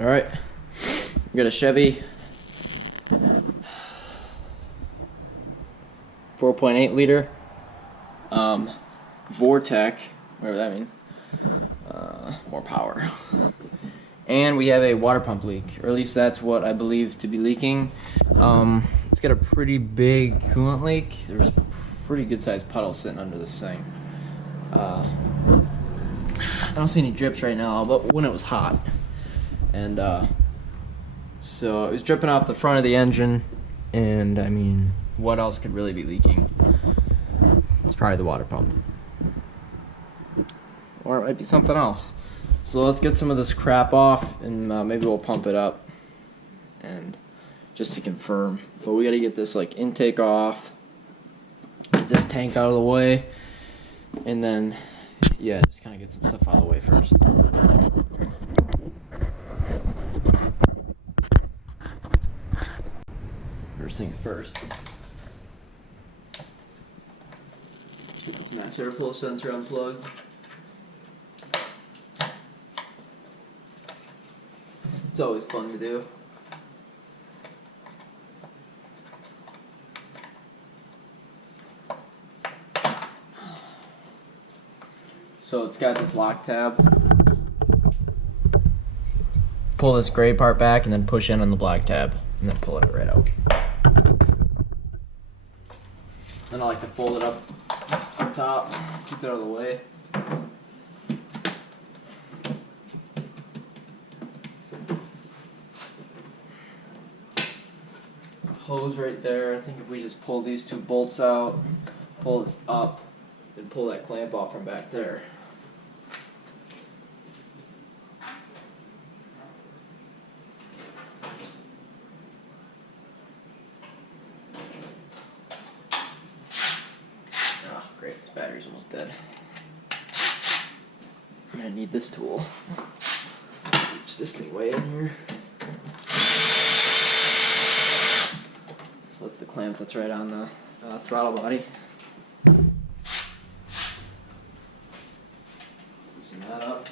Alright, we got a Chevy 4.8 liter Vortec, whatever that means, more power. And we have a water pump leak, or at least that's what I believe to be leaking. It's got a pretty big coolant leak. There's a pretty good sized puddle sitting under this thing. I don't see any drips right now, but when it was hot. And so it was dripping off the front of the engine, and I mean, what else could really be leaking? It's probably the water pump. Or it might be something else. So let's get some of this crap off, and maybe we'll pump it up, and just to confirm. But we gotta get this like intake off, get this tank out of the way, and then yeah, just kind of get some stuff out of the way first. First things first. Get this mass airflow sensor unplugged. It's always fun to do. So it's got this lock tab. Pull this gray part back and then push in on the black tab and then pull it right out. Then I like to fold it up top, keep it out of the way. Hose right there. I think if we just pull these two bolts out, pull this up, and pull that clamp off from back there. Oh, great, this battery's almost dead. I'm gonna need this tool. Push this thing way in here. So that's the clamp that's right on the throttle body. Loosen that up.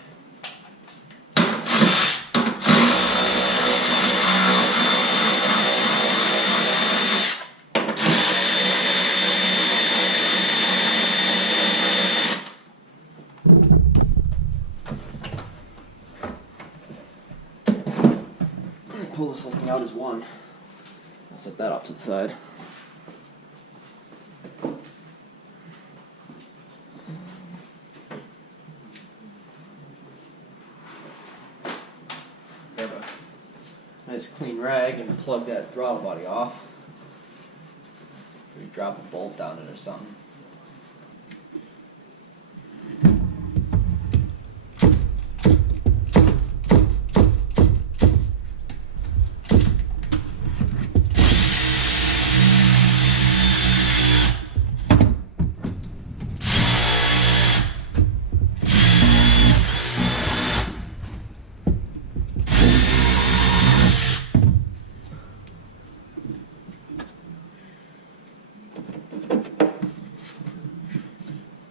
Pull this whole thing out as one. I'll set that off to the side. Grab a nice clean rag and plug that throttle body off. Maybe drop a bolt down it or something.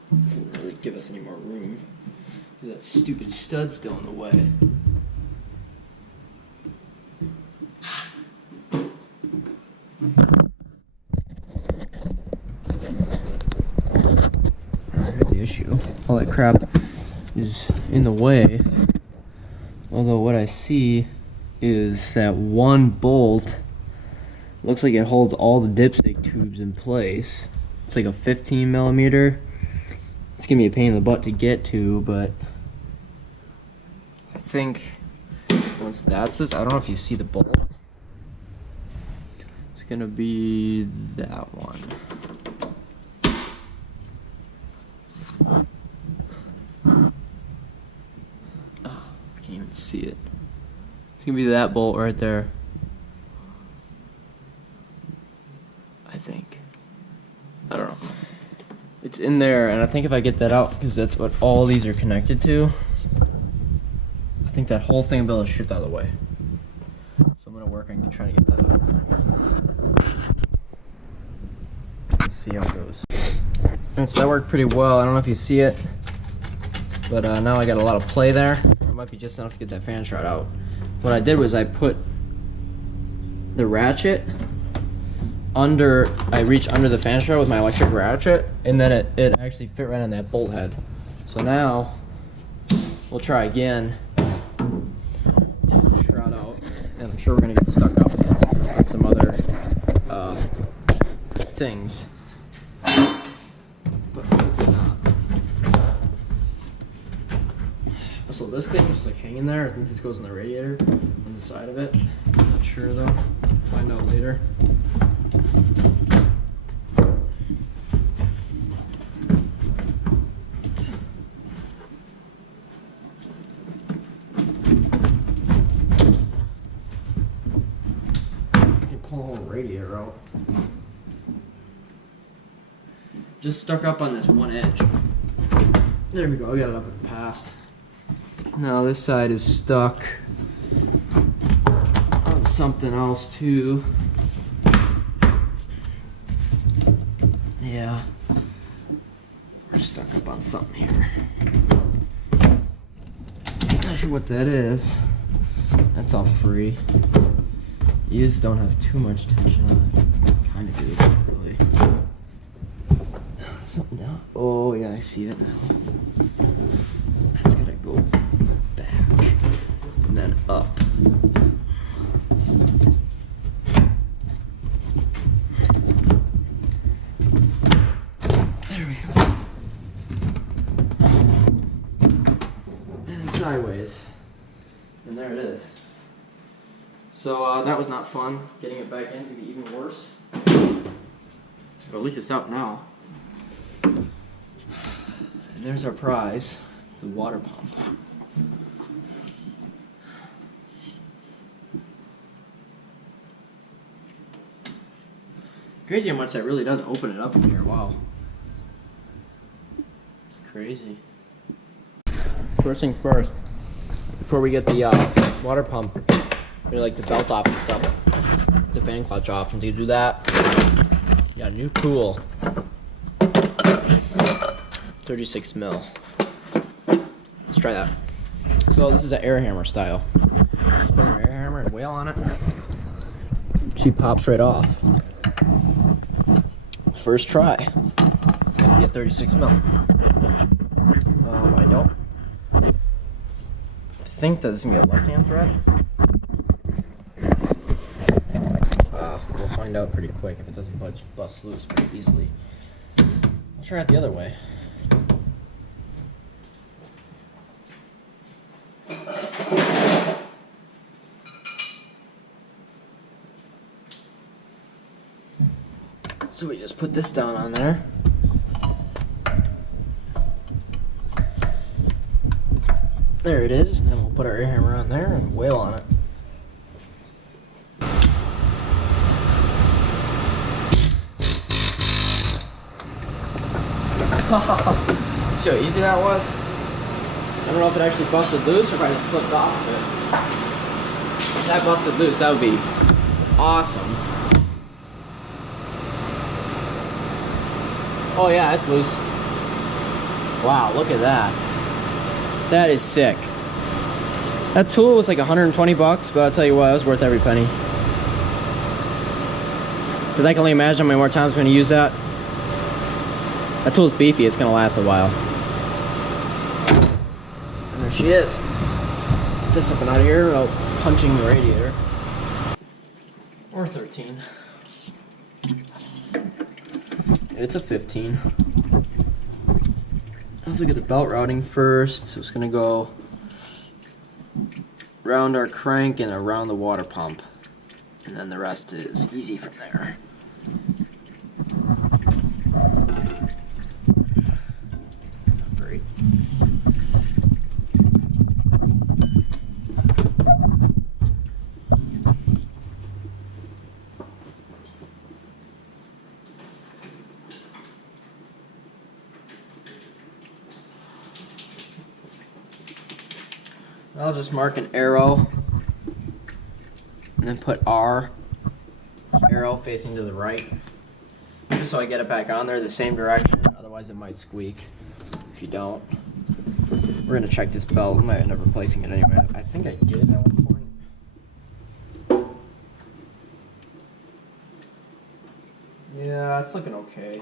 Doesn't really give us any more room because that stupid stud's still in the way. Here's the issue. All that crap is in the way. Although what I see is that one bolt looks like it holds all the dipstick tubes in place. It's like a 15 millimeter. It's gonna be a pain in the butt to get to, but I think once that's this, I don't know if you see the bolt. It's gonna be that one. Oh, I can't even see it. It's gonna be that bolt right there. I think. I don't know. It's in there, and I think if I get that out, because that's what all these are connected to, I think that whole thing will be able to shift out of the way. So I'm going to work on trying to get that out. Let's see how it goes. Alright, so that worked pretty well. I don't know if you see it, but now I got a lot of play there. I'm might be just enough to get that fan shroud out. What I did was I put the ratchet under, I reached under the fan shroud with my electric ratchet, and then it actually fit right on that bolt head. So now, we'll try again. Take the shroud out, and I'm sure we're gonna get stuck up on some other things. But hopefully not. So this thing is just like hanging there. I think this goes in the radiator on the side of it. I'm not sure though. Find out later. Pull the whole radiator out. Just stuck up on this one edge. There we go, I got it up and past. Now this side is stuck on something else too. Yeah. We're stuck up on something here. Not sure what that is. That's all free. You just don't have too much tension on it. Kind of do, really. Something down. Oh, yeah, I see it now. That's gotta go back and then up. There we go. And sideways. And there it is. So that was not fun. Getting it back in to be even worse. But at least it's out now. And there's our prize, the water pump. Crazy how much that really does open it up in here. Wow. It's crazy. First thing first, before we get the water pump, really like the belt off and stuff, the fan clutch off, and to do that, you got a new tool, 36 mil. Let's try that. So this is an air hammer style. Just put an air hammer and whale on it. She pops right off. First try. It's gonna be a 36 mil. I don't think that this is gonna be a left-hand thread. We'll find out pretty quick if it doesn't bust loose pretty easily. I'll try it the other way. So we just put this down on there. There it is. Then we'll put our air hammer on there and whale on it. See how easy that was? I don't know if it actually busted loose or if I just slipped off of it. If that busted loose, that would be awesome. Oh yeah, it's loose. Wow, look at that. That is sick. That tool was like 120 bucks, but I'll tell you what, it was worth every penny. Because I can only imagine how many more times I'm going to use that. That tool's beefy, it's going to last a while. And there she is. Get this up and out of here without punching the radiator. Or 13. It's a 15. Let's look at the belt routing first. So it's going to go around our crank and around the water pump. And then the rest is easy from there. Great. I'll just mark an arrow and then put R, arrow facing to the right, just so I get it back on there the same direction, otherwise it might squeak if you don't. We're gonna check this belt. We might end up replacing it anyway. I think I did at one point. Yeah, it's looking okay.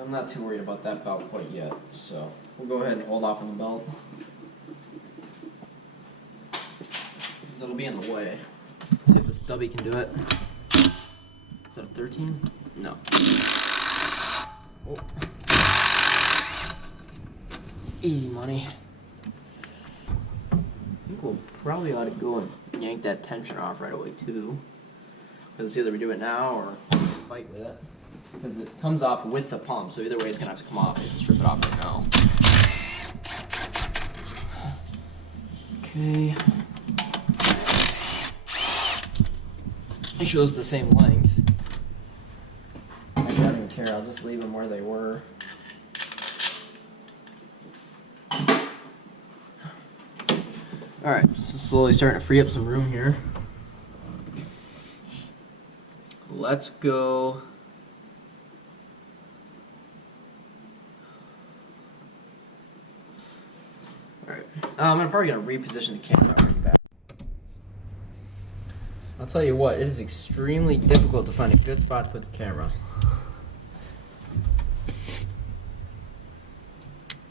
I'm not too worried about that belt quite yet, so we'll go ahead and hold off on the belt. Because it'll be in the way. See if the stubby can do it. Is that a 13? No. Oh. Easy money. I think we'll probably ought to go and yank that tension off right away too. Because either we do it now or fight with it. Because it comes off with the pump, so either way it's going to have to come off. I can strip it off right now. Okay. Make sure those are the same length. I don't even care, I'll just leave them where they were. Alright, so slowly starting to free up some room here. Let's go. Alright, I'm probably going to reposition the camera. I'll bring it back. I'll tell you what, it is extremely difficult to find a good spot to put the camera.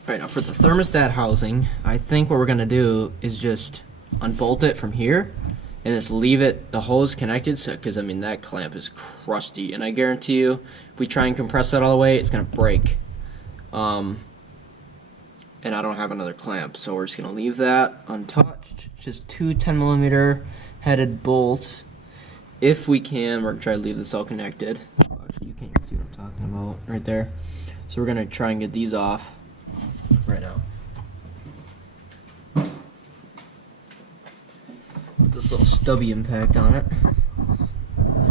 Alright, now for the thermostat housing, I think what we're going to do is just unbolt it from here and just leave it, the hose connected, so, because I mean that clamp is crusty, and I guarantee you, if we try and compress that all the way, it's going to break. And I don't have another clamp, so we're just going to leave that untouched. Just two 10mm headed bolts. If we can, we're going to try to leave this all connected. Oh, actually, you can't even see what I'm talking about right there. So we're going to try and get these off right now. Put this little stubby impact on it.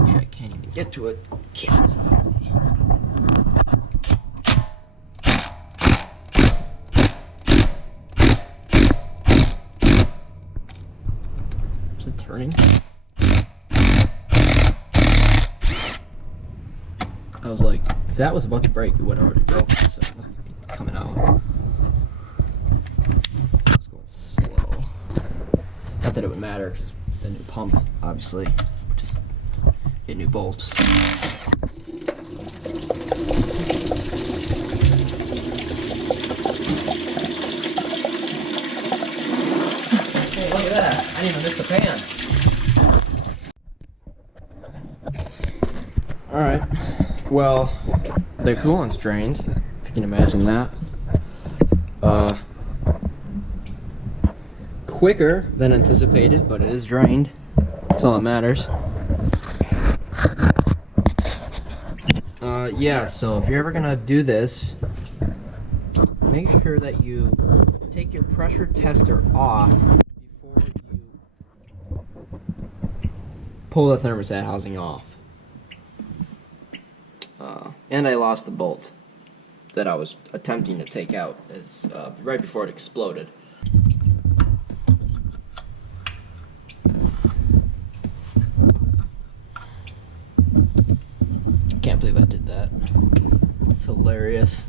Actually, I can't even get to it. God. Is it turning? I was like, if that was about to break, it would have already broken, so it must be coming out. It's going slow. Not that it would matter, because the new pump, obviously, just get new bolts. Hey, look at that! I didn't even miss the pan. Alright. Well, the coolant's drained, if you can imagine that. Quicker than anticipated, but it is drained. That's all that matters. Yeah, so if you're ever gonna do this, make sure that you take your pressure tester off before you pull the thermostat housing off. And I lost the bolt that I was attempting to take out right before it exploded. Can't believe I did that. It's hilarious.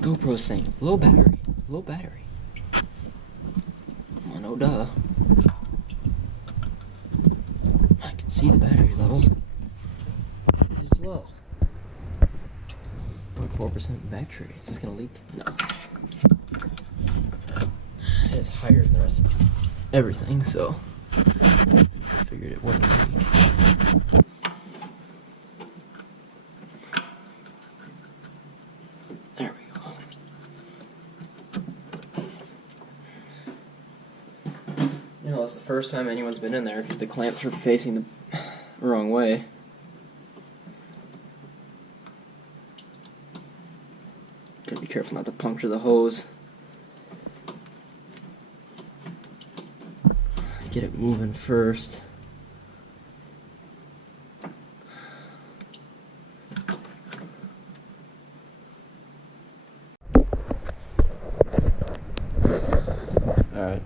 GoPro's saying low battery, low battery. Well, no duh. I can see the battery level. It's low. 0.4% battery. Is this gonna leak? No. It's higher than the rest of everything, so figured it wouldn't leak. You know, it's the first time anyone's been in there because the clamps are facing the wrong way. Gotta be careful not to puncture the hose. Get it moving first. Alright,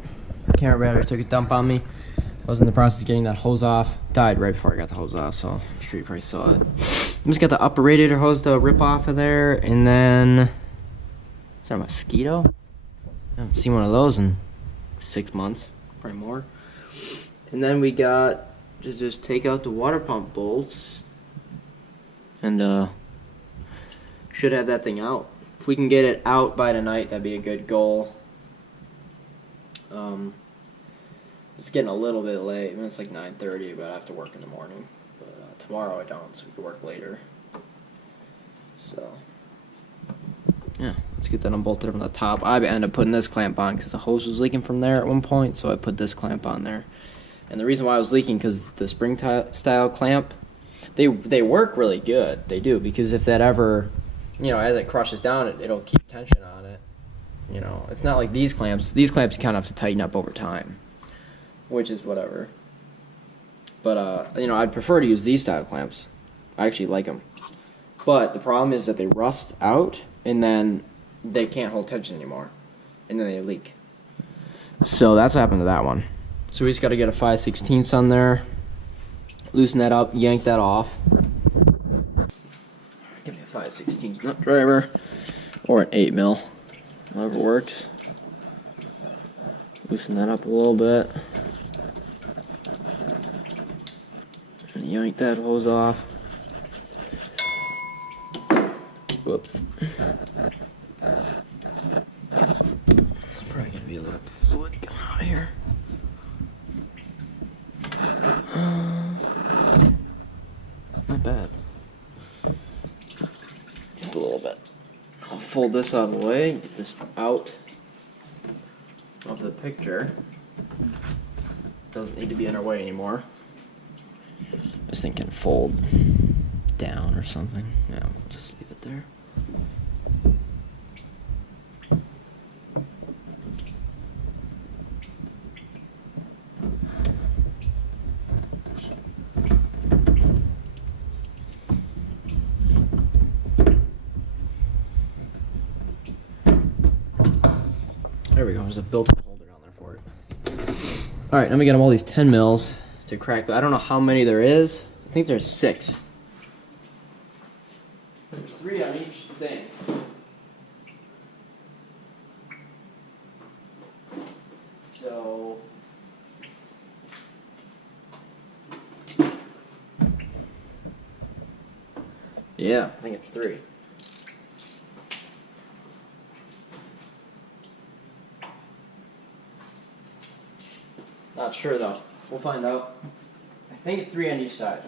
camera battery took a dump on me. I was in the process of getting that hose off. Died right before I got the hose off, so I'm sure you probably saw it. I just got the upper radiator hose to rip off of there, and then... Is that a mosquito? I haven't seen one of those in 6 months, probably more. And then we got to just take out the water pump bolts, and should have that thing out. If we can get it out by tonight, that'd be a good goal. It's getting a little bit late. I mean, it's like 9:30, but I have to work in the morning. But tomorrow I don't, so we can work later. So, yeah, let's get that unbolted from the top. I ended up putting this clamp on because the hose was leaking from there at one point, so I put this clamp on there. And the reason why I was leaking, because the spring-style clamp, they work really good. They do, because if that ever, as it crushes down, it'll keep tension on it. It's not like these clamps. These clamps you kind of have to tighten up over time, which is whatever. But, I'd prefer to use these style clamps. I actually like them. But the problem is that they rust out, and then they can't hold tension anymore. And then they leak. So that's what happened to that one. So we just got to get a 5/16 on there, loosen that up, yank that off. Give me a 5/16 nut driver, or an 8mm, whatever works. Loosen that up a little bit. And yank that hose off. Whoops. There's probably gonna be a little fluid coming out of here. Not bad. Just a little bit. I'll fold this out of the way, get this out of the picture. Doesn't need to be in our way anymore. This thing can fold down or something. Yeah, we'll just leave it there. There we go, there's a built-in holder down there for it. Alright, let me get them all these 10 mils to crack. I don't know how many there is. I think there's 6. There's 3 on each thing. So... yeah, I think it's 3. Not sure though. We'll find out. I think it's 3 on each side.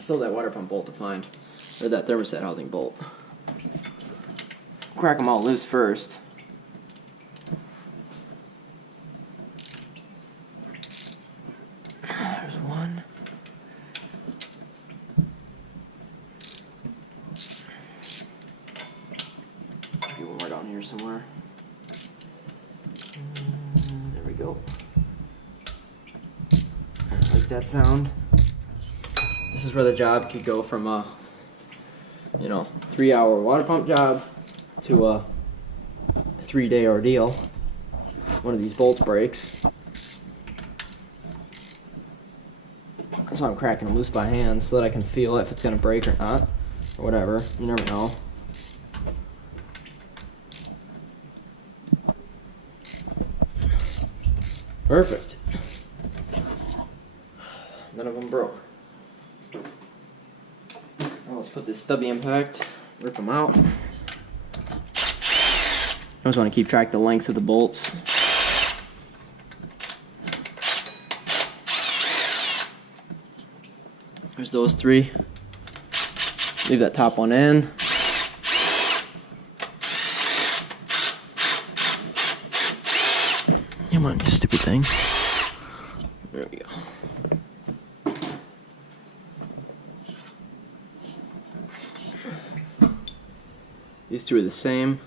Still that water pump bolt to find, or that thermostat housing bolt. Crack them all loose first. There's one. Maybe one more down here somewhere. There we go. I like that sound. This is where the job could go from a, 3-hour water pump job to a 3-day ordeal. One of these bolts breaks. That's why I'm cracking them loose by hand, so that I can feel if it's going to break or not, or whatever. You never know. Perfect. None of them broke. Well, let's put this stubby impact, rip them out. I just want to keep track of the lengths of the bolts. There's those 3. Leave that top one in. Come on, you stupid thing. There we go. These two are the same.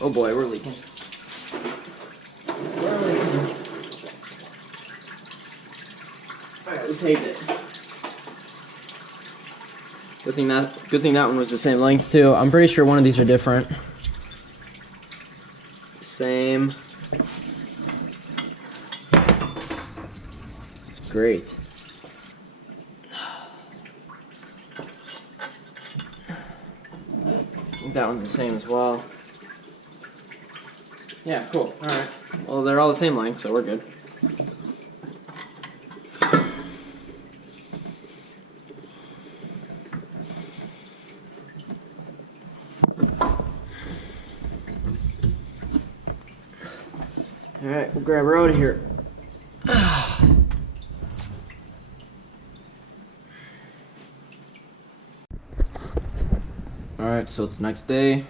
Oh boy, we're leaking. We're leaking. Alright, we saved it. Good thing that one was the same length too. I'm pretty sure one of these are different. Same. Great. I think that one's the same as well. Yeah, cool. Alright. Well, they're all the same length, so we're good. Alright, we'll grab her out of here. Alright, so it's the next day.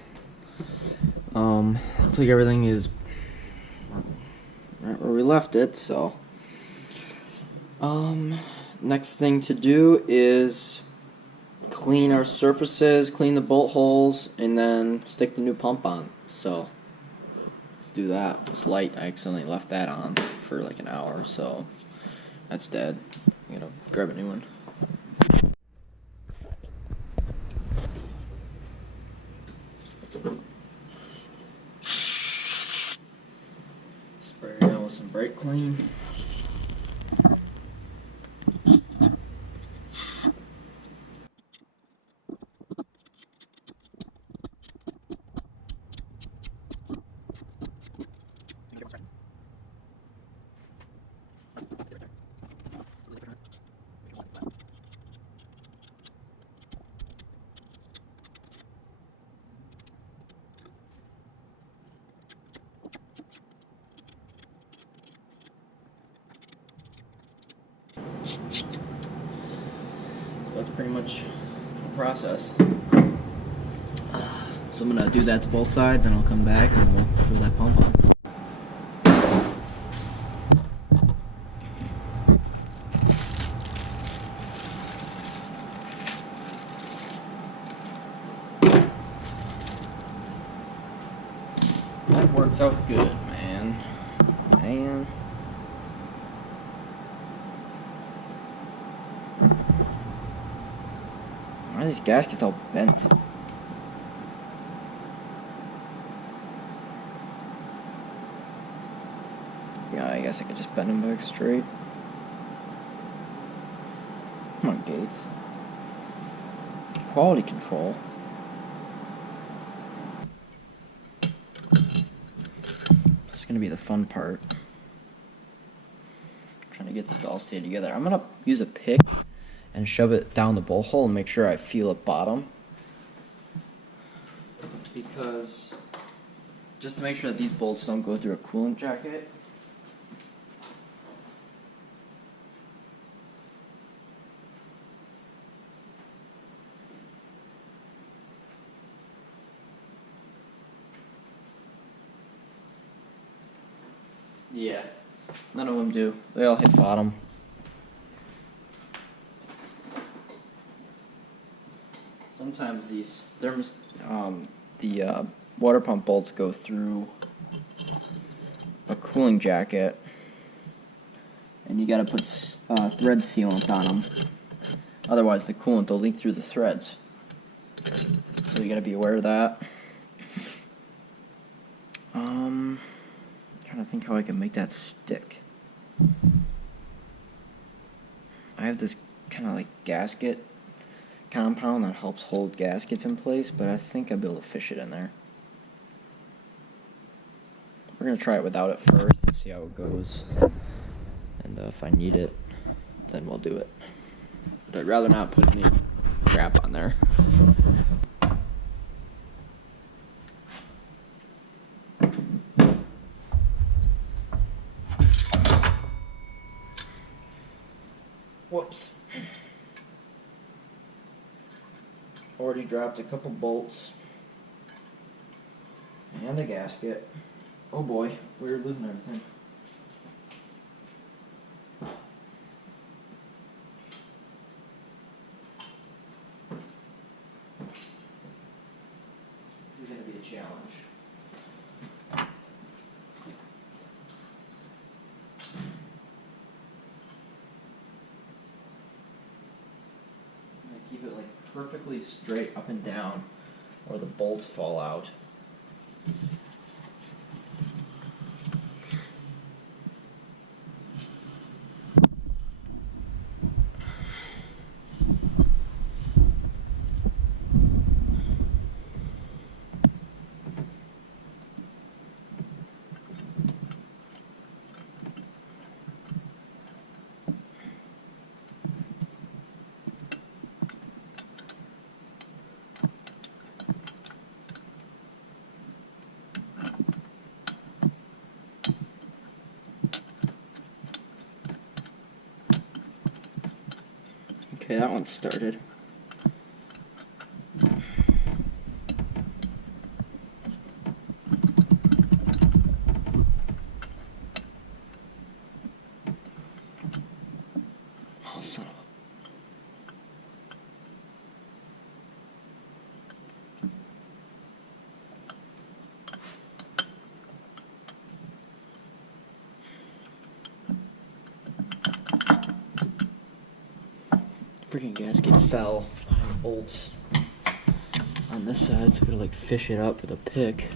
Looks like everything is right where we left it, so next thing to do is clean our surfaces, clean the bolt holes, and then stick the new pump on. So let's do that. This light, I accidentally left that on for like an hour, so that's dead. I'm gonna grab a new one. Spray it down with some brake clean. So that's pretty much the process. So I'm gonna do that to both sides, and I'll come back and we'll throw that pump on. That works out good, man. Man. Why are these gaskets all bent? Yeah, I guess I could just bend them back straight. Come on, Gates. Quality control. This is gonna be the fun part. Trying to get this to all stay together. I'm gonna use a pick and shove it down the bolt hole and make sure I feel it bottom. Because just to make sure that these bolts don't go through a coolant jacket. Yeah, none of them do. They all hit bottom. Sometimes these the water pump bolts go through a cooling jacket, and you gotta put thread sealant on them. Otherwise, the coolant will leak through the threads. So you gotta be aware of that. Trying to think how I can make that stick. I have this kind of like gasket compound that helps hold gaskets in place, but I think I'll be able to fish it in there. We're going to try it without it first and see how it goes. And if I need it, then we'll do it. But I'd rather not put any crap on there. Whoops. Already dropped a couple bolts and a gasket. Oh boy, we're losing everything. challenge. Keep it like perfectly straight up and down, or the bolts fall out. Okay, that one's started. Oh, son of a... Freaking gasket fell behind the bolts on this side, so I gotta like fish it up with a pick.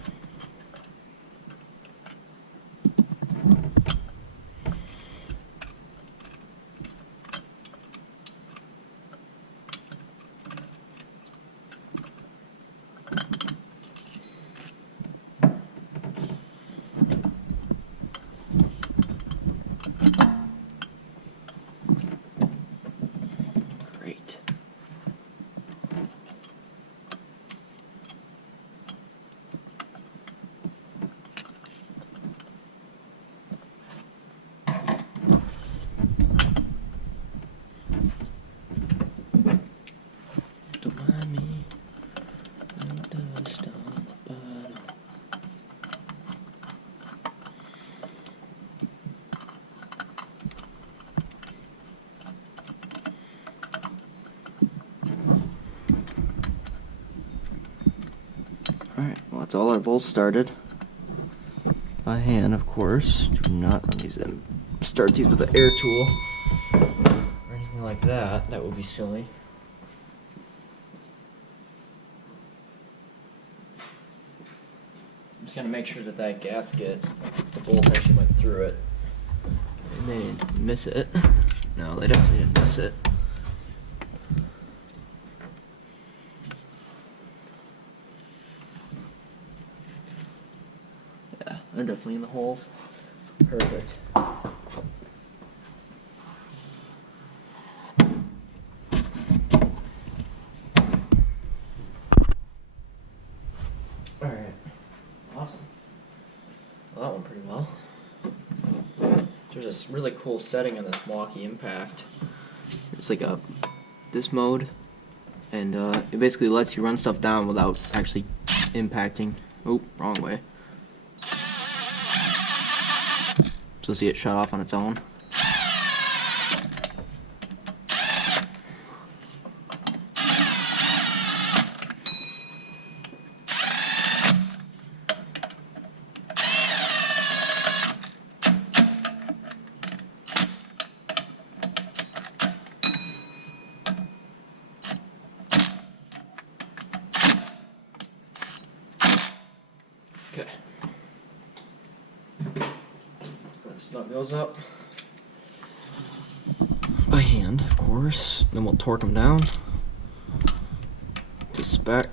Great. Don't mind me. Dust on the bottom. Alright, well that's all our bolts started. By hand, of course. Do not run these in. Start these with an air tool or anything like that. That would be silly. I'm just gonna make sure that that gasket, the bolt actually went through it. And they didn't miss it. No, they definitely didn't miss it. Yeah, they're definitely in the holes. Perfect. Alright. Awesome. Well, that went pretty well. There's this really cool setting on this Milwaukee Impact. It's like this mode, and it basically lets you run stuff down without actually impacting. Oh, wrong way. So see it shut off on its own. Okay. Snug those up by hand, of course. Then we'll torque them down to spec.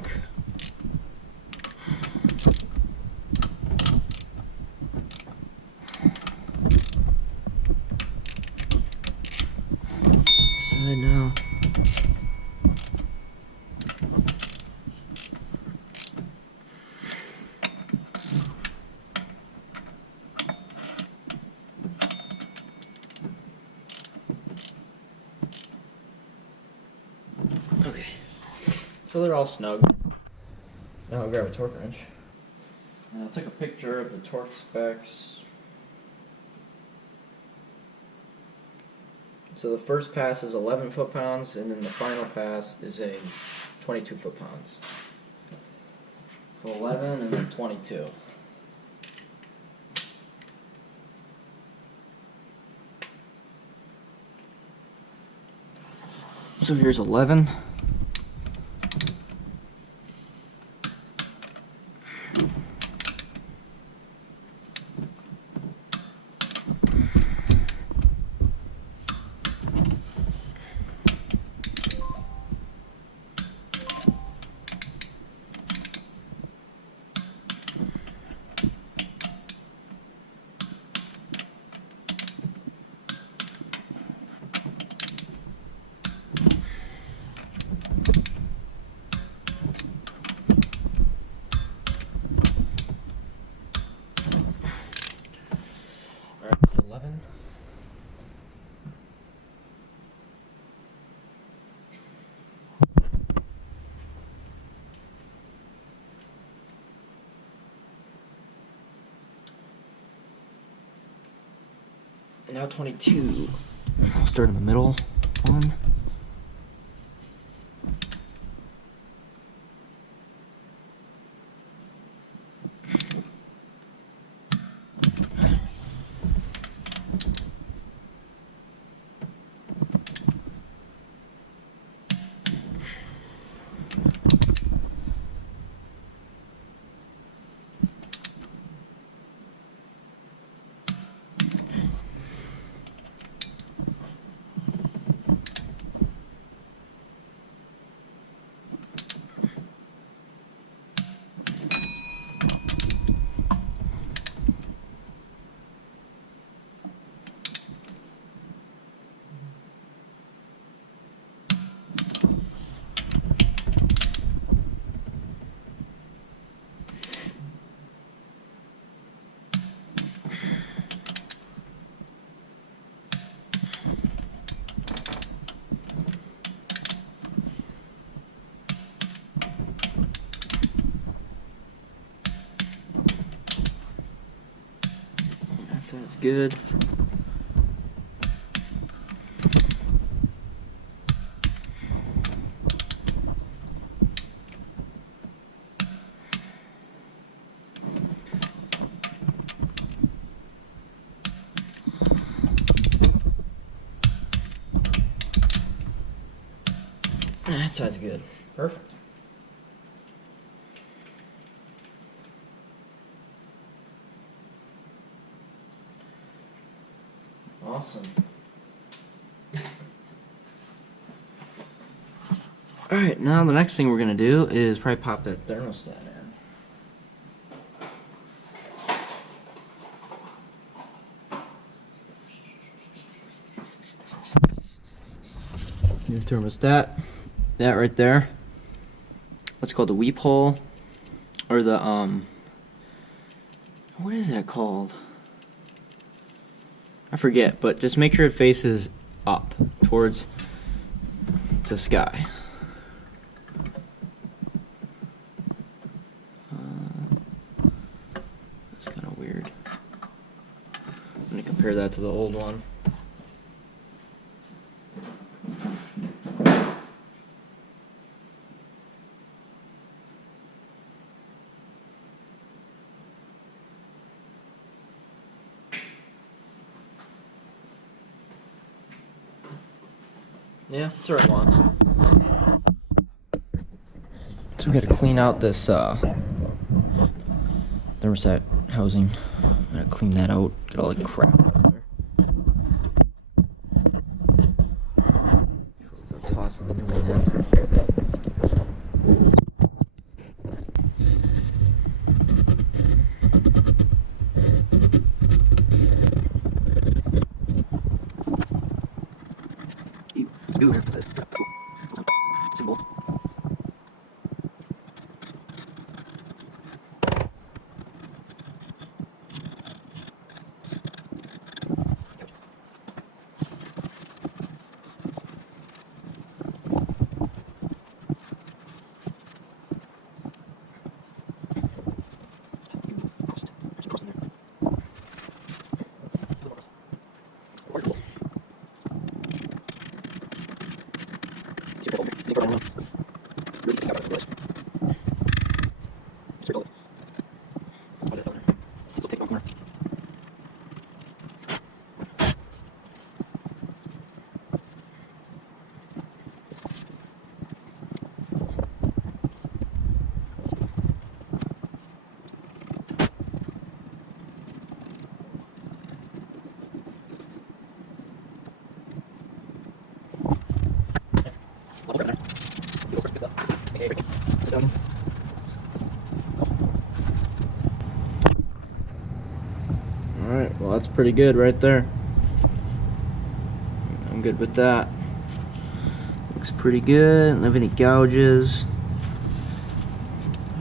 Side now. Okay, so they're all snug. Now I'll grab a torque wrench. And I'll take a picture of the torque specs. So the first pass is 11 foot-pounds, and then the final pass is a 22 foot-pounds. So 11 and then 22. So here's 11. Alright, it's 11. And now 22. I'll start in the middle one. That sounds good. That sounds good. Perfect. Awesome. Alright, now the next thing we're going to do is probably pop that thermostat in. New thermostat. That right there. What's called the weep hole. Or the, what is that called? I forget, but just make sure it faces up towards the sky. That's kind of weird. I'm going to compare that to the old one. Yeah, that's the right one. So we gotta clean out this thermostat housing. I'm gonna clean that out, get all the crap out of there. I'll toss the new one in. Ooh, this trap tool. Symbol. Alright, well that's pretty good right there. I'm good with that. Looks pretty good. Don't have any gouges.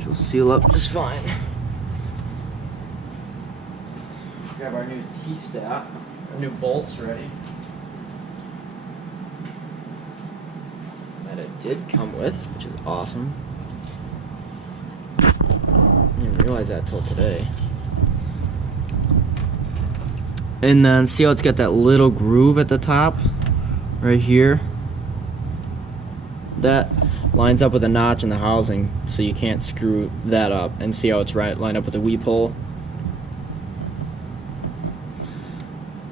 She'll seal up just fine. Grab our new T-stack, our new bolts ready. That it did come with, which is awesome. I didn't realize that till today. And then see how it's got that little groove at the top, right here? That lines up with a notch in the housing, so you can't screw that up. And see how it's lined up with the weep hole.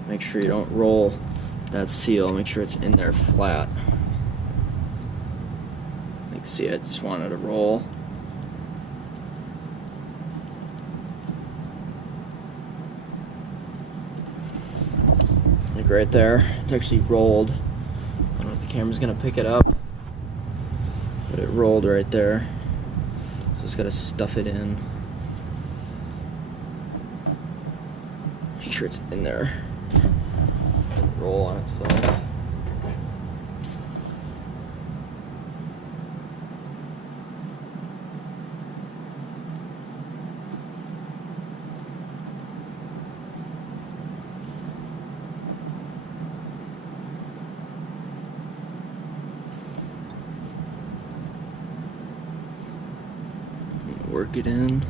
Make sure you don't roll that seal. Make sure it's in there flat. Like, see, I just wanted to roll. Like right there, it's actually rolled. I don't know if the camera's gonna pick it up, but it rolled right there. So just gotta stuff it in. Make sure it's in there. And roll on itself. Work it in.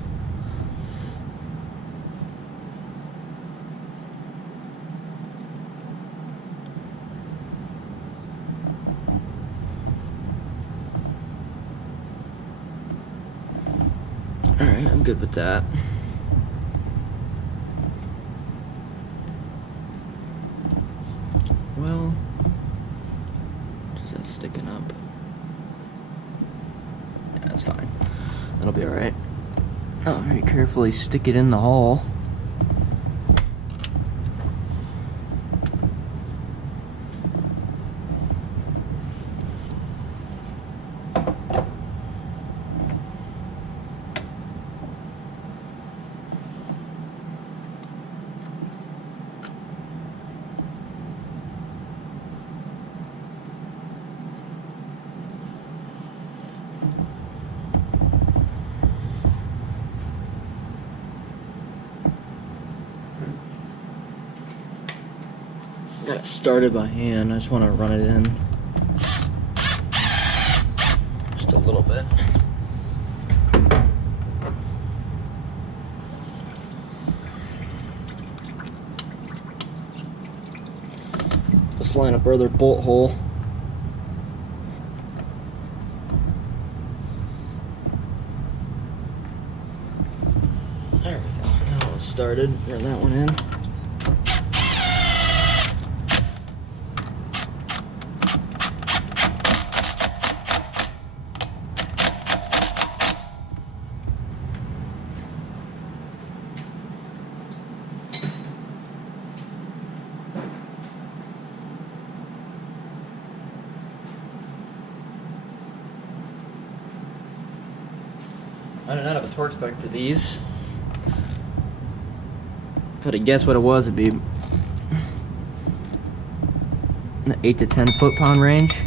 Alright, I'm good with that. Well, is that sticking up? Yeah, that's fine. That'll be alright. I'll very carefully stick it in the hole. Got it started by hand. I just want to run it in just a little bit. Let's line up our other bolt hole. There we go. Now it's started. Run that one in. I do not have a torque spec for these. If I had to guess what it was, it'd be in the 8 to 10 foot-pound range.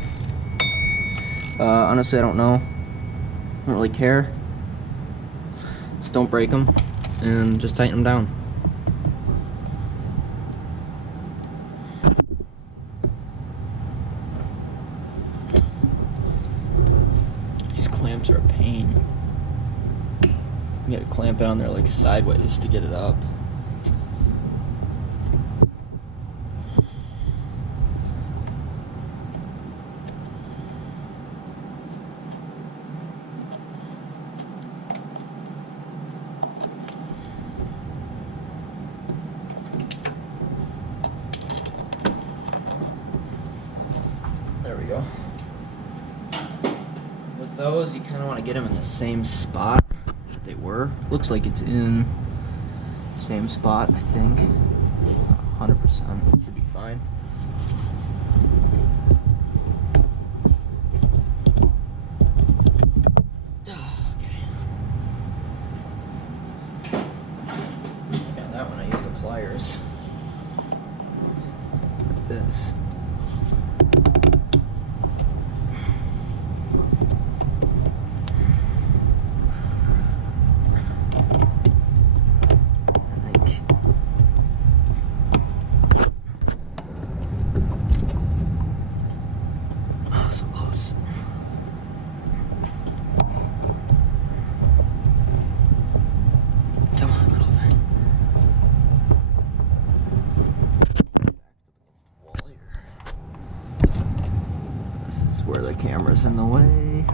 Honestly, I don't know. I don't really care. Just don't break them and just tighten them down. These clamps are a pain. You gotta clamp it on there like sideways to get it up. There we go. With those, you kind of want to get them in the same spot that they were. Looks like it's in the same spot, I think. 100%. Should be fine. the camera's in the way.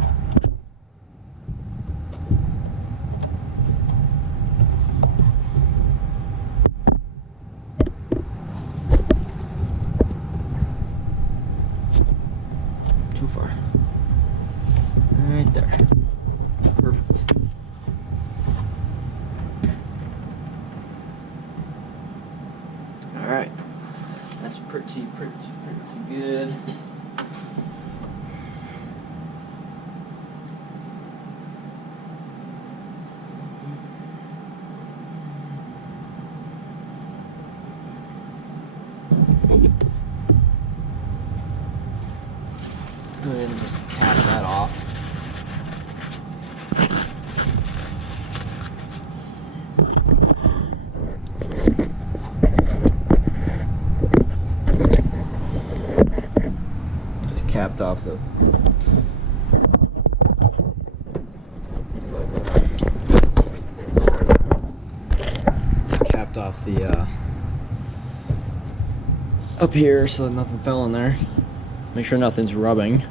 Too far. Right there. Perfect. Alright. That's pretty good. Go ahead and just cap that off. Just capped off the up here so that nothing fell in there. Make sure nothing's rubbing.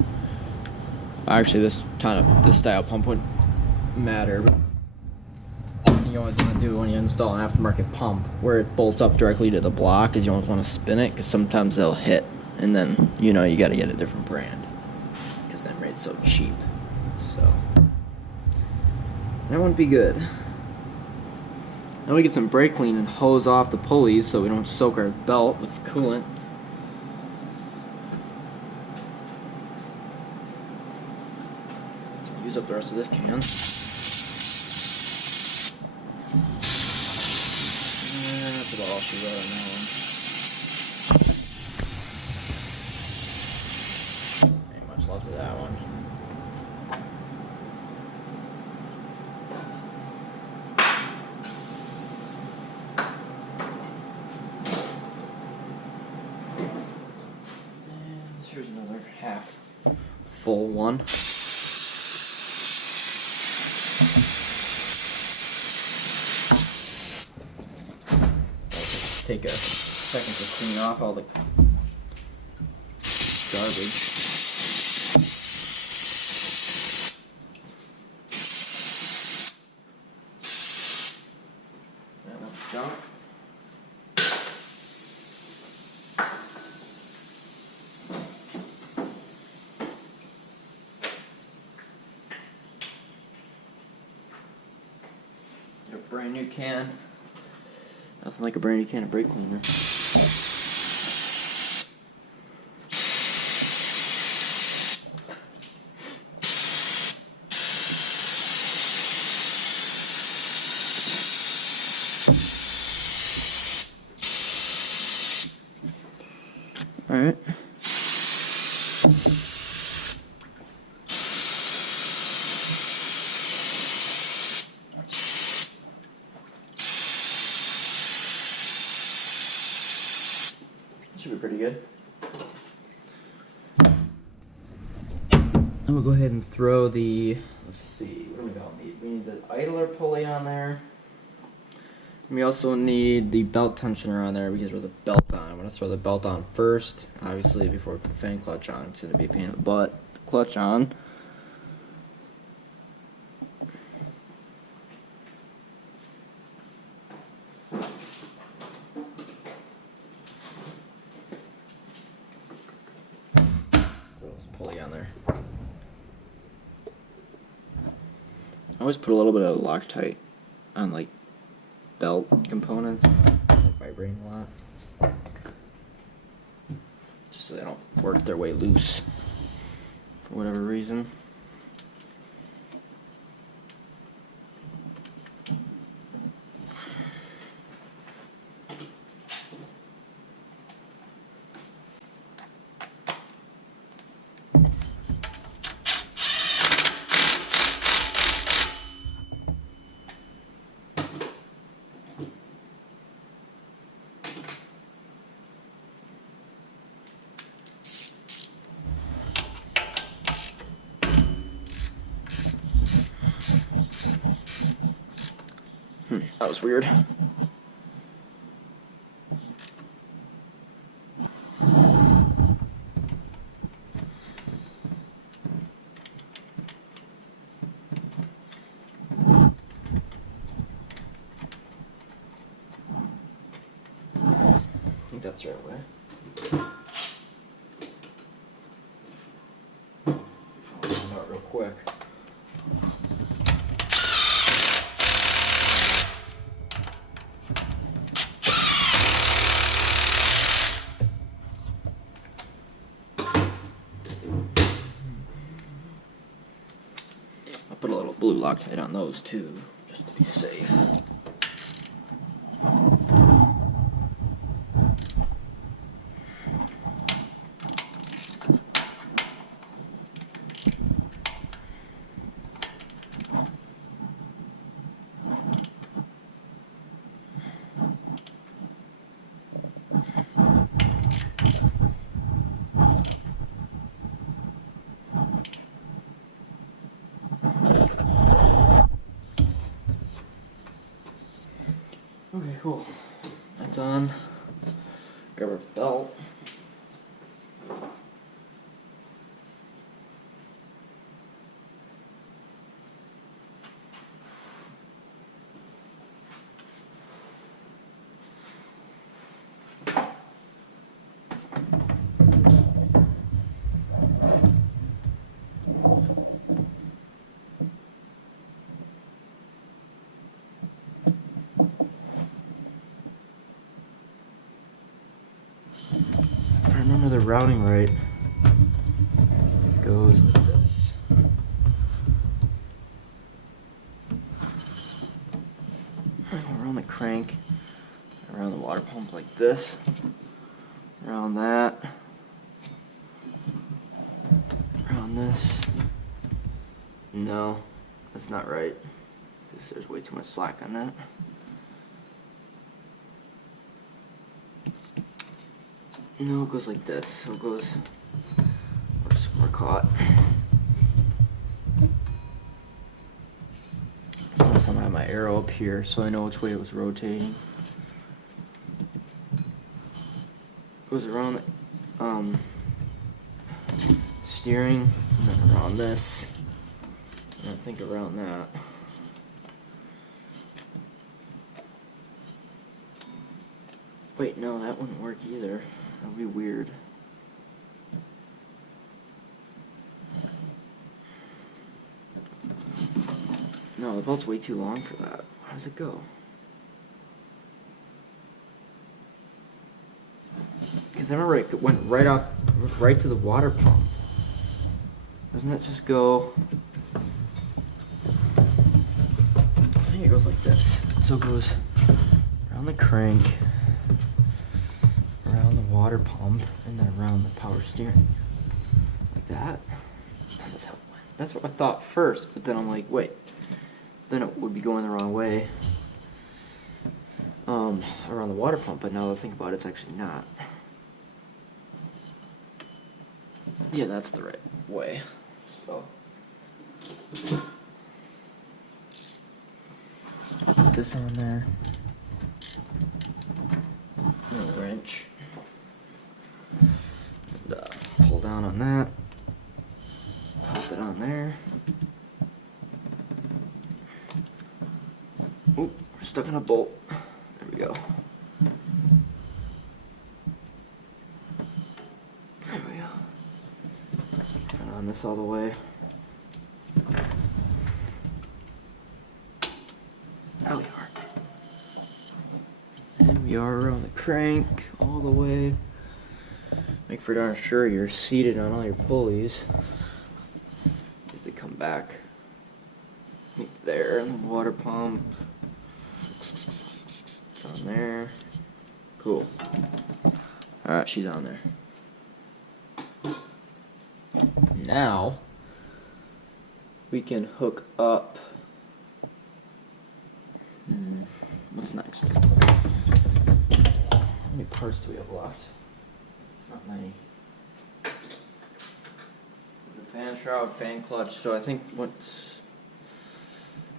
Actually, this style pump wouldn't matter, but you always want to do when you install an aftermarket pump where it bolts up directly to the block is you always want to spin it, because sometimes they'll hit, and then you got to get a different brand because that rate's so cheap. So that wouldn't be good. Now we get some brake clean and hose off the pulleys so we don't soak our belt with coolant. Use up the rest of this can. That's about all she wrote on that one. Ain't much left of that one. And here's another half full one. Take a second to clean off all the garbage. That one's junk. Get a brand new can. Nothing like a brand new can of brake cleaner. All right. Should be pretty good. And we'll go ahead and throw the, let's see, what do we all need? We need the idler pulley on there. We also need the belt tensioner on there because we're the belt on. I'm going to throw the belt on first, obviously, before we put the fan clutch on. It's going to be a pain in the butt. The clutch on. Pulley on there. I always put a little bit of Loctite on like belt components, they're vibrating a lot, just so they don't work their way loose for whatever reason. That was weird. that's the right way. I'll find out real quick. I'll put a little blue Loctite on those too, just to be safe. Okay, cool. That's on. Grab our belt. If I remember the routing right, it goes like this. Around the crank, around the water pump like this, around that, around this. No, that's not right, because there's way too much slack on that. No, it goes like this, so it goes, we're caught. Notice I'm gonna have my arrow up here, so I know which way it was rotating. Goes around the steering, and then around this, and I think around that. Wait, no, that wouldn't work either. That would be weird. No, the belt's way too long for that. How does it go? Because I remember it went right to the water pump. Doesn't it just go? I think it goes like this. So it goes around the crank, around the water pump, and then around the power steering. Like that. That's how it went. That's what I thought first, but then I'm like, wait. Then it would be going the wrong way. Around the water pump, but now that I think about it, it's actually not. Yeah, that's the right way. So put this on there. Little wrench. And, pull down on that. Pop it on there. Oop, we're stuck in a bolt. There we go. There we go. Turn on this all the way. There we are. And we are around the crank all the way. Make for darn sure you're seated on all your pulleys as they come back. Right there, and the water pump. It's on there. Cool. Alright, she's on there. Now we can hook up. What's next? How many parts do we have left? Not many. The fan shroud, fan clutch. So I think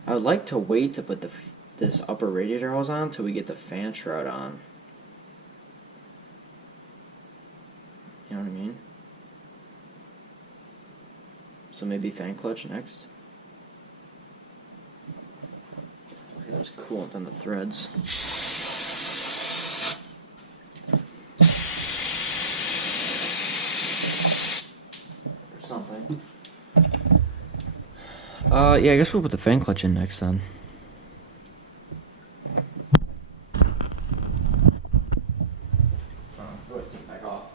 I would like to wait to put this upper radiator hose on till we get the fan shroud on. You know what I mean? So maybe fan clutch next. Okay, there's coolant on the threads. Yeah, I guess we'll put the fan clutch in next then. Always take it back off.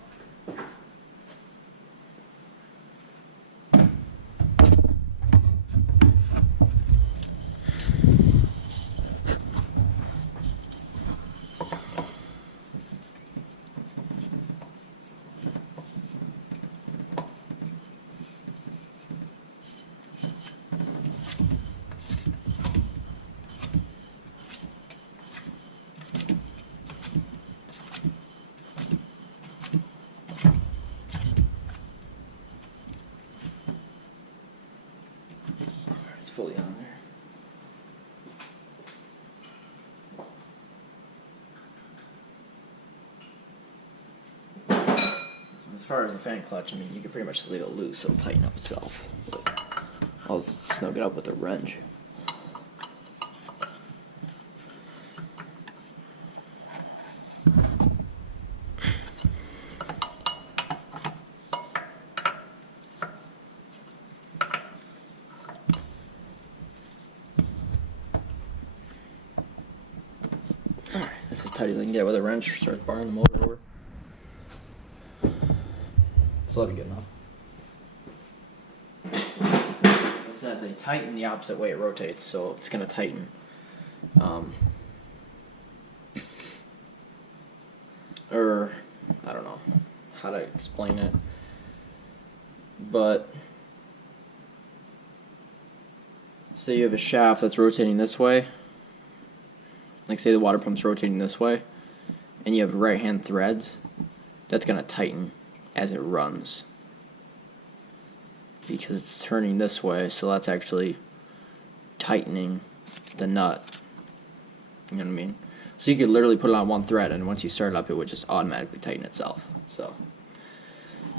It's fully on there. As far as the fan clutch, I mean, you can pretty much just leave it loose, so it'll tighten up itself. But I'll snug it up with a wrench. Alright, that's as tight as I can get with a wrench. Start barring the motor over. So that'll be good enough. Like I said, they tighten the opposite way it rotates, so it's going to tighten. Or, I don't know how to explain it. But, say you have a shaft that's rotating this way. Like say the water pump's rotating this way, and you have right hand threads, that's going to tighten as it runs. Because it's turning this way, so that's actually tightening the nut. You know what I mean? So you could literally put it on one thread, and once you start it up, it would just automatically tighten itself. So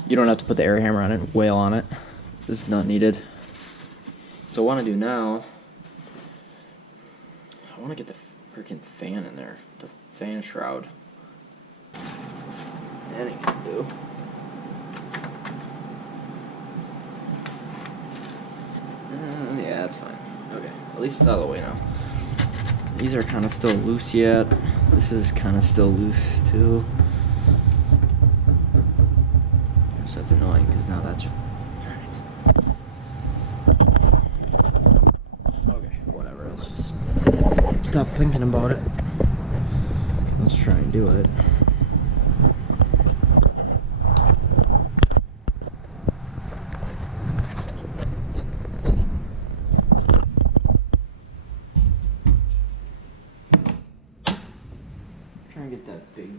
you don't have to put the air hammer on it, wail on it. This is not needed. So what I want to do now, I want to get the freaking fan in there, the fan shroud. That ain't gonna do. Yeah, that's fine. Okay, at least it's out of the way now. These are kind of still loose yet. This is kind of still loose too. So that's annoying because now that's alright. Okay, whatever. Let's just stop thinking about it. Let's try and do it. Try and get that big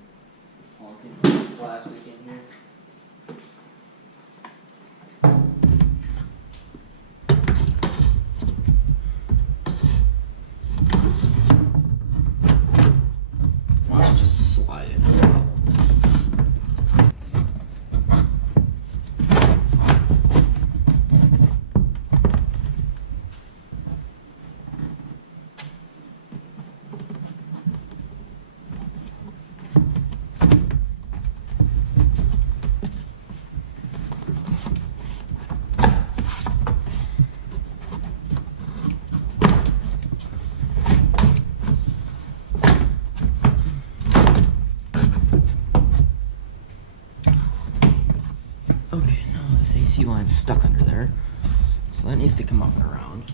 honking plastic in here. Watch it just slide in. Okay, now this AC line's stuck under there, so that needs to come up and around.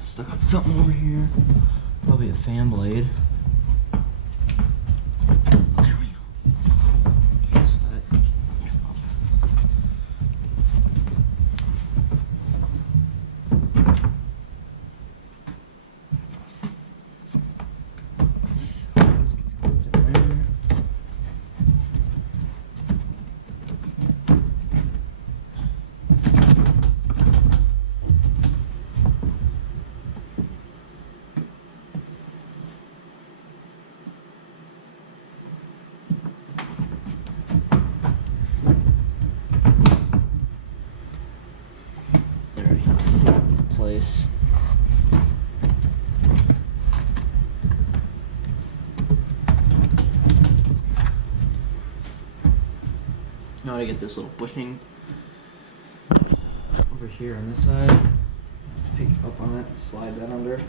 Stuck on something over here, probably a fan blade. There we go. Okay, so that can come up. Now to get this little bushing over here on this side. Pick up on it, slide that under.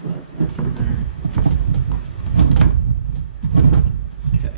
Slide that's in there. Okay.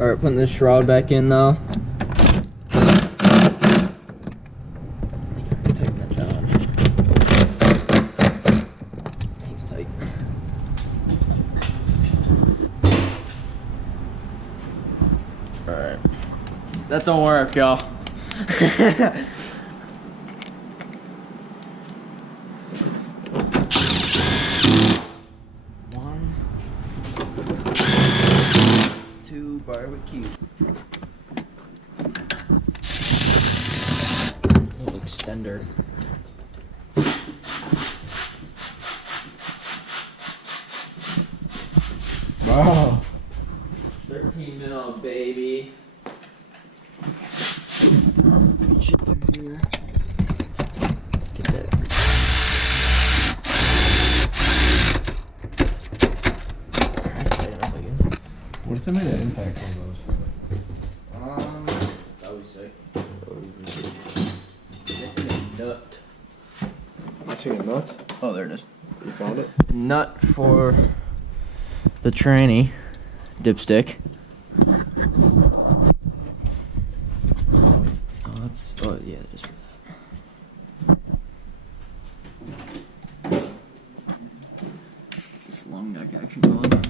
Alright, putting this shroud back in now. Tighten that down. Seems tight. Alright. That don't work, y'all. Barbecue. Little extender. Wow. 13 mil, baby. Reach it through here. Get that. What if they made an impact on those? That would be sick. That's a nut. I see a nut. Oh, there it is. You found it? Nut for the tranny dipstick. Oh, that's. Oh, yeah, just for that. This long neck action going.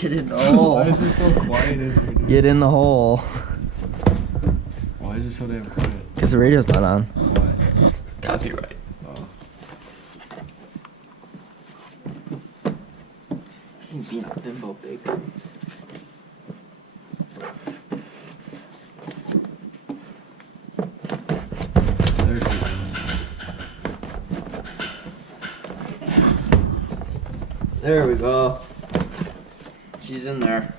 Get in the hole. Why is it so quiet in here, dude? Get in the hole. Why is it so damn quiet? Because the radio's not on. Why? Copyright. Oh. This thing being a bimbo big. There's the There we go. She's in there.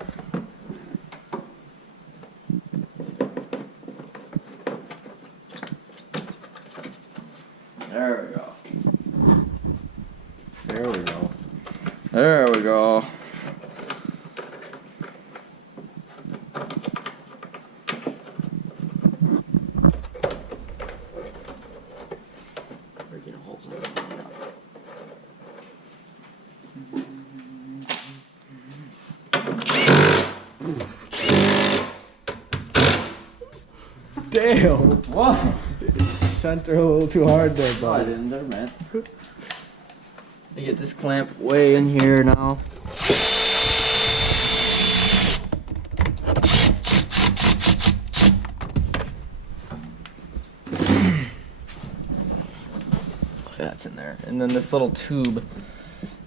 There we go. There we go. There we go. We're getting holes in it. Damn! Whoa! Sent her a little too hard there, Oh, I bud. didn't. Never mind. I get this clamp way in here now. That's in there. And then this little tube,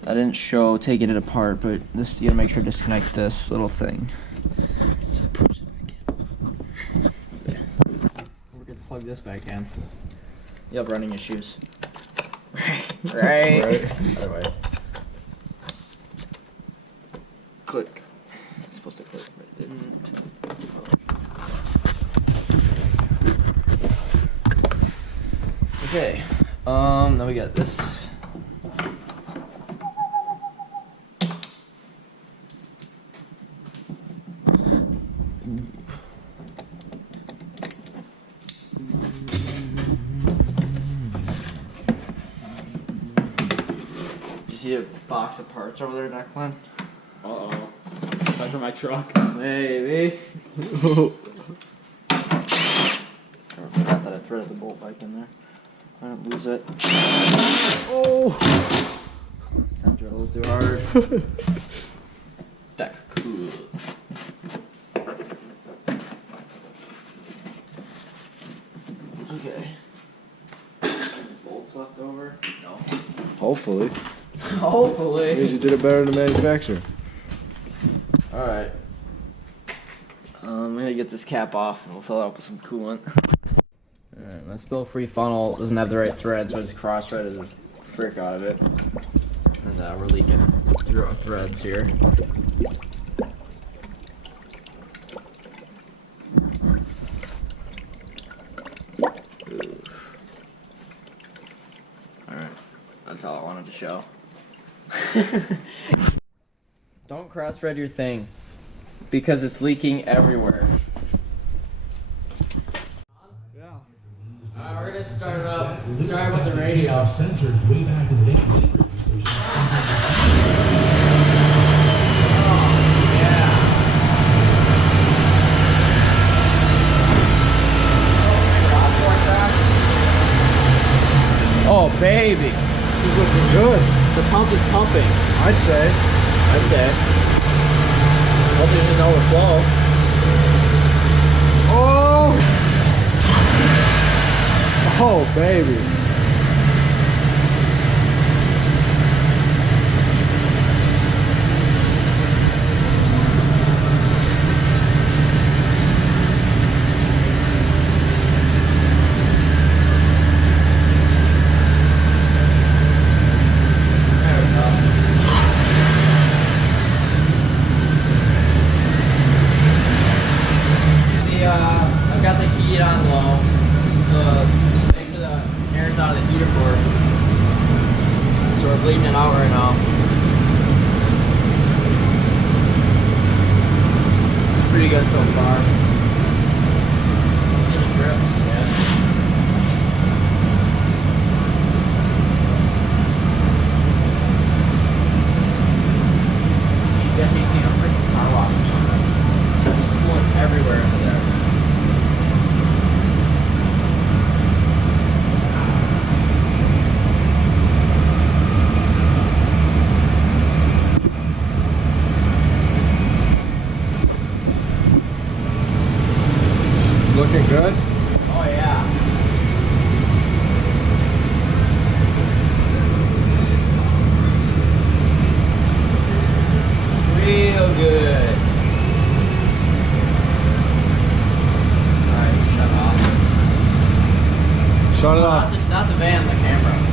I didn't show taking it apart, but this, you gotta make sure to disconnect this little thing. Just push it back in. We're gonna plug this back in. Yep, running your shoes. Right. Right. Click. It's supposed to click, but it didn't. Okay. Now we got this. You see a box of parts over there, Declan? Uh-oh. Back to my truck. Maybe. I forgot that I threaded the bolt back in there. I don't lose it. Oh! Center a little too hard. That's cool. Okay. Bolts left over? No. Hopefully. Hopefully. Means you did it better than the manufacturer. Alright. I'm gonna get this cap off and we'll fill it up with some coolant. Alright, my spill free funnel doesn't have the right thread, so it's cross-threaded the frick out of it. And we're leaking through our threads here. Alright, that's all I wanted to show. Don't cross-thread your thing, because it's leaking everywhere. Yeah. We're gonna start it up. Start with the radio. Sensors way back in the day. Oh baby, She's looking good. the pump is pumping. I'd say. I'd say. Hopefully it doesn't overflow. Oh! Oh, baby. There we go. I've got the heat on low, so make sure the air's out of the heater core. So we're bleeding it out right now. Pretty good so far. See any drips? Yeah. You guys ain't seen a freaking car wash or something. Just pulling everywhere under there. Looking good? Oh yeah. Real good. Alright, shut off. Shut it Not off. the van, the camera.